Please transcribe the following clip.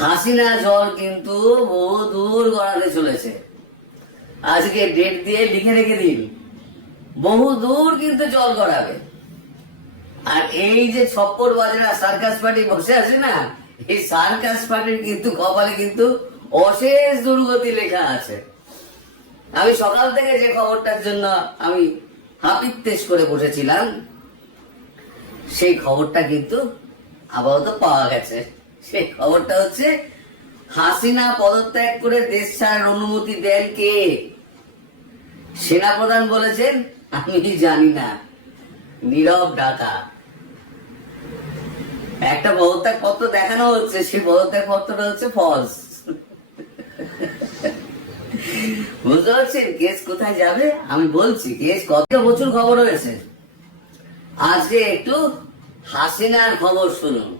হাসিনা জল কিন্তু বহু দূর গড়াতে চলেছে। আজকে ডেট দিয়ে লিখে রেখে দিন, বহু দূর কিন্তু জল গড়াবে। আর এই যে ছপ্পর বাজনা সার্কাস পার্টি বসে আছে না, এই সার্কাস পার্টির কিন্তু কপালে কিন্তু অশেষ দুর্গতি লেখা আছে। আমি সকাল থেকে যে খবরটার জন্য আমি হাপিত্তেশ করে বসেছিলাম, সেই খবরটা কিন্তু আপাতত পাওয়া গেছে। সেই খবরটা হচ্ছে, হাসিনা পদত্যাগ করে দেশ ছাড়ার অনুমতি দেন কে? সেনাপ্রধান বলেছেন আমি জানি না, নীরব ডাকা। একটা পদত্যাগ পত্র দেখানো হচ্ছে, সেই পদত্যাগ পত্রটা হচ্ছে ফলস। বুঝতে পারছেন কেস কোথায় যাবে? আমি বলছি কেস কত প্রচুর খবর হয়েছে। আজকে একটু হাসিনার খবর শুনুন।